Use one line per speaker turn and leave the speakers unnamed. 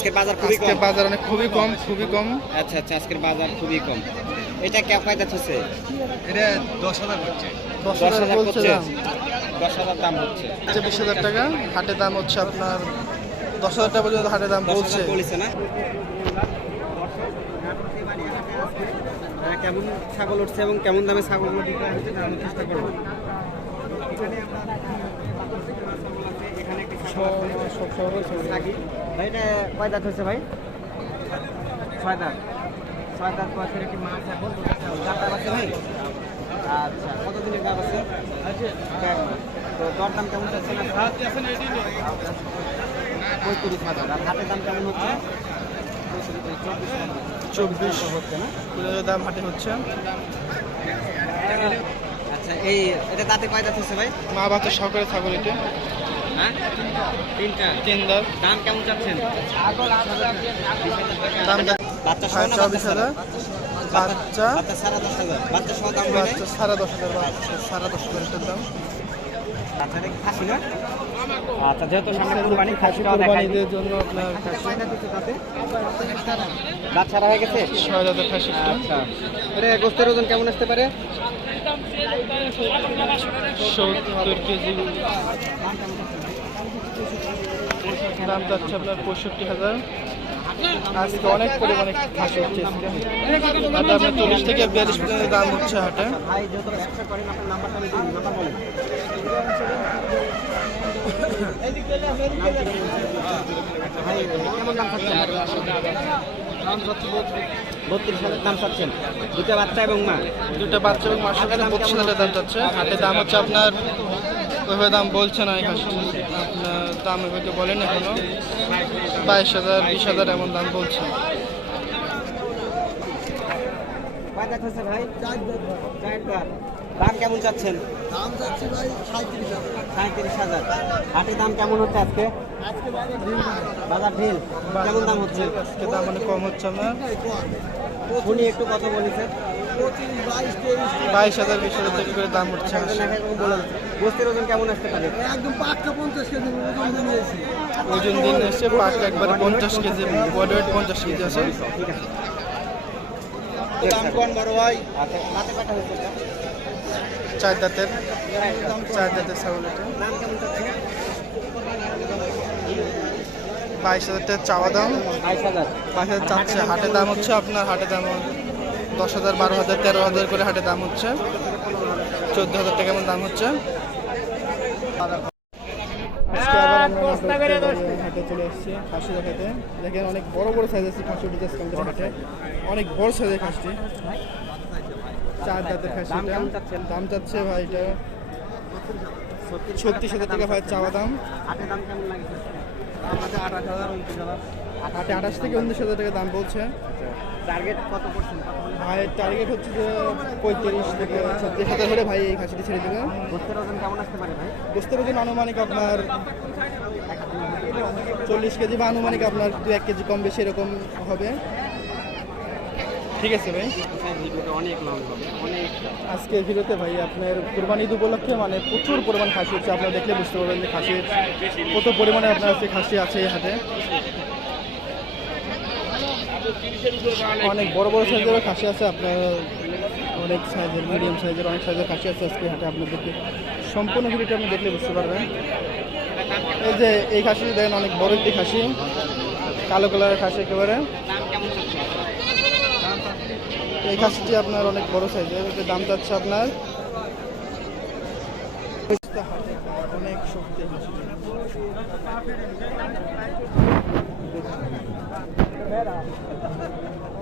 আজকের বাজার খুবই কম।
বাজার অনেক খুবই কম খুবই কম।
আচ্ছা আচ্ছা আজকের বাজার খুবই কম। এটা কে পাইতে হচ্ছে
এটা দশ হাজার হচ্ছে।
দশ
দশ
হাজার
হাজার
বলছে দাম
দশ হাজার দাম হচ্ছে।
হচ্ছে বিশ হাজার টাকা হাটের দাম হচ্ছে আপনার দশ হাজার টাকা পর্যন্ত হাটের দাম বলছে।
বলেছে না? কেমন ছাগল উঠছে এবং কেমন দামে ছাগলগুলো বিক্রি হচ্ছে জানার চেষ্টা করব। এখানে আছে। এটা কয় হচ্ছে ভাই ছয় দাঁত ছয় একটি মাছ এখন দাঁত আছে ভাই আচ্ছা কত দিনের দাঁত আছে তো দর দাম কেমন যাচ্ছে না পঁয়ত্রিশ হাজার আর হাটের দাম কেমন হচ্ছে
চব্বিশ
হচ্ছে না
দাম হাটে হচ্ছে
আচ্ছা এই এটা দাঁতে কয় হচ্ছে ভাই
মা বাচ্চা সহকারে ছাগল এটা
হ্যাঁ? তিনটা।
তিন দাঁত
দাম কেমন চাচ্ছেন?
দাম
বাচ্চা সহ
চব্বিশ হাজার বাচ্চা
বাচ্চা সাড়ে দশ হাজার। বাচ্চা সহ দাম
বাচ্চা সাড়ে দশ হাজার বাচ্চা সাড়ে দশ হাজার দাম।
আচ্ছা খাসি না? আচ্ছা যেহেতু সামনে কুরবানি দেখাই
জন্য আপনার
দাঁত ছাড়া হয়ে গেছে?
ছয় হাজার খাসি।
আচ্ছা। এটা গোস্তের ওজন কেমন আসতে পারে?
সত্তর কেজি। দাম যাচ্ছে আপনার পঁয়ষট্টি হাজার। আজকে অনেক পরিমাণে খাসি হচ্ছে হাটে আপনার চল্লিশ থেকে বিয়াল্লিশ পর্যন্ত দাম হচ্ছে হাটে।
বত্রিশ হাজার দাম চাচ্ছেন। দুটো বাচ্চা এবং মা।
দুটা বাচ্চা এবং মাসের জন্য পঁচিশ হাজার দাম যাচ্ছে। হাটের দাম হচ্ছে আপনার ওইভাবে দাম বলছে না এই আপনার দাম হয়তো বলেন এখনও। বাইশ হাজার বিশ হাজার এমন দাম বলছে।
দাম কেমন চাচ্ছেন?
দাম যাচ্ছে ভাই সাঁত্রিশ হাজার।
সাঁত্রিশ হাজার। হাটের দাম কেমন হচ্ছে আজকে?
আজকে বাজার
ঢিল। কেমন দাম হচ্ছে?
আজকে দাম অনেক কম হচ্ছে
উনি একটু কথা বলেছেন
বাইশ
হাজার বিশ হাজার টাকা করে দাম হচ্ছে।
গোস্তের ওজন কেমন আসতে পারে?
একদম পাক্কা পঞ্চাশ কেজি ওজন নিয়েছি
ওজন দিন এসে একবারে পঞ্চাশ কেজি বডি ওয়েট পঞ্চাশ কেজি আছে।
দাম কোন বড় ভাই।
হাতে কাটা হচ্ছে
চার দাঁতের চার দাঁতের ছাগল এটা। বাইশ হাজার টাকা চাওয়া দাম।
বাইশ হাজার।
বাইশ হাজার চাচ্ছে। হাটের দাম হচ্ছে আপনার হাটের দাম দশ হাজার বারো হাজার তেরো হাজার করে হাটের দাম হচ্ছে। চোদ্দ হাজার টাকা এমন দাম হচ্ছে। হাটে চলে এসেছি খাসি দেখাতে দেখেন অনেক বড় বড় সাইজ আছে খাসি উঠেছে হাটে। অনেক বড় সাইজের খাসি। চার দাঁতের খাসি
দাম
চাচ্ছে? ভাই এটা ছত্রিশ হাজার টাকা ভাই চাওয়া দাম।
হাটের দাম কেমন লাগে
দাম হাজার উনত্রিশ হাজার।
হাটে আঠাশ থেকে উনিশ হাজার টাকা দাম বলছে।
টার্গেট কত
টার্গেট হচ্ছে যে পঁয়ত্রিশ থেকে ছত্রিশ হাজার হলে ভাই এই খাসিটি ছেড়ে দেবে।
গোস্তের ওজন কেমন আসতে পারে ভাই?
গোস্তের ওজন আনুমানিক আপনার চল্লিশ কেজি বা আনুমানিক আপনার দু এক কেজি কম বেশি এরকম হবে। ঠিক আছে ভাই।
ভিডিওটা অনেক অনেক
আজকে ভিডিওতে ভাই আপনার কোরবানি ঈদ উপলক্ষে মানে প্রচুর পরিমাণ খাসি হচ্ছে আপনারা দেখলে বুঝতে পারবেন যে খাসির কত পরিমাণে আপনার আজকে খাসি আছে এই হাটে। অনেক বড় বড় সাইজের খাসি আছে, আপনার অনেক সাইজের মিডিয়াম সাইজের, অনেক সাইজের খাসি আছে আজকে হাটে আপনাদেরকে। সম্পূর্ণ ভিডিওটা আপনি দেখলে বুঝতে পারবেন। এই যে, এই খাসি দেখেন, অনেক বড় একটি খাসি। কালো কালারের খাসি একেবারে। এই খাসিটি আপনার অনেক বড় সাইজের, এটার দাম যাচ্ছে আপনার। অনেক শক্তি খাসিটি